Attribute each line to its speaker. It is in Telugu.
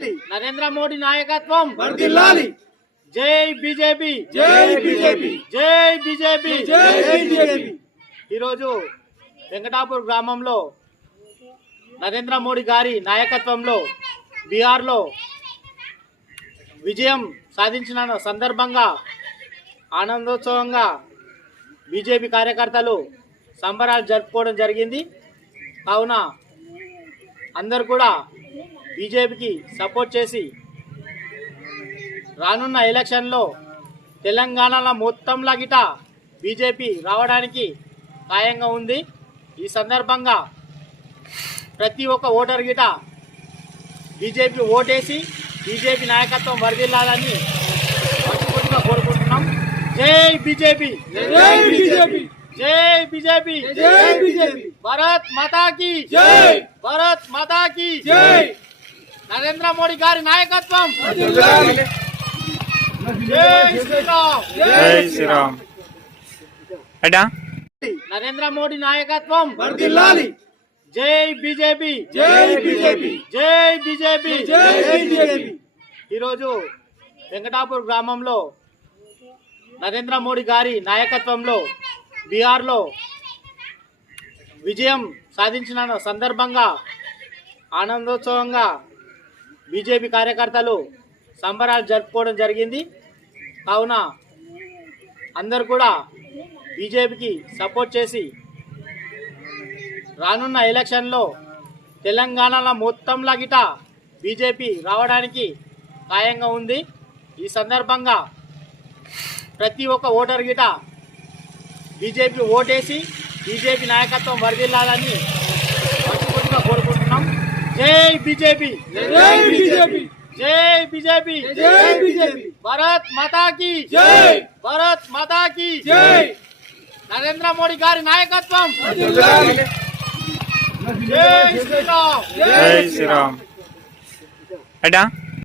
Speaker 1: నరేంద్ర మోడీ నాయకత్వం.
Speaker 2: వర్ధిల్లాలి.
Speaker 1: జై బీజేపీ.
Speaker 2: జై బీజేపీ.
Speaker 1: జై బీజేపీ.
Speaker 2: జై బీజేపీ.
Speaker 1: ఈరోజు వెంకటాపూర్ గ్రామంలో నరేంద్ర మోడీ గారి నాయకత్వంలో బీహార్లో విజయం సాధించిన సందర్భంగా ఆనందోత్సవంగా బీజేపీ కార్యకర్తలు సంబరాలు జరుపుకోవడం జరిగింది. కావున అందరు కూడా బీజేపీకి సపోర్ట్ చేసి రానున్న ఎలక్షన్లో తెలంగాణలో మొత్తంలో గిట బీజేపీ రావడానికి ఖాయంగా ఉంది. ఈ సందర్భంగా ప్రతి ఒక్క ఓటర్ గిట బీజేపీ ఓటేసి బీజేపీ నాయకత్వం వరదిల్లాలని మనస్ఫూర్తిగా కోరుకుంటున్నాం. జై బీజేపీ!
Speaker 2: జై బీజేపీ!
Speaker 1: జై బీజేపీ!
Speaker 2: జై బీజేపీ!
Speaker 1: భారత్ మాతా
Speaker 2: జై!
Speaker 1: భారత్ మాతా
Speaker 2: జై!
Speaker 1: నరేంద్ర మోడీ గారి నాయకత్వం. జై శ్రీరామ్. నరేంద్ర మోడీ నాయకత్వం.
Speaker 2: వర్ధిల్లాలి.
Speaker 1: జై బీజేపీ.
Speaker 2: జై బీజేపీ.
Speaker 1: జై బీజేపీ.
Speaker 2: జై బీజేపీ.
Speaker 1: ఈరోజు వెంకటాపూర్ గ్రామంలో నరేంద్ర మోడీ గారి నాయకత్వంలో బీహార్లో విజయం సాధించిన సందర్భంగా ఆనందోత్సవంగా బీజేపీ కార్యకర్తలు సంబరాలు జరుపుకోవడం జరిగింది. కావున అందరు కూడా బీజేపీకి సపోర్ట్ చేసి రానున్న ఎలక్షన్లో తెలంగాణలో మొత్తంలో గిట బీజేపీ రావడానికి ఖాయంగా ఉంది. ఈ సందర్భంగా ప్రతి ఒక్క ఓటర్ గిట బీజేపీ ఓటేసి బీజేపీ నాయకత్వం వరదిల్లాలని మనస్ఫూర్తిగా జై బీజేపీ
Speaker 2: జై బీజేపీ
Speaker 1: జై బీజేపీ
Speaker 2: జై బీజేపీ
Speaker 1: భారత్ మాతా की।
Speaker 2: జై
Speaker 1: భారత్ మాతా की।
Speaker 2: జై
Speaker 1: నరేంద్ర మోడీ గారి నాయకత్వం
Speaker 2: వర్ధిల్లాలి
Speaker 1: జై శ్రీరామ్
Speaker 3: జై శ్రీరామ్ ఎడా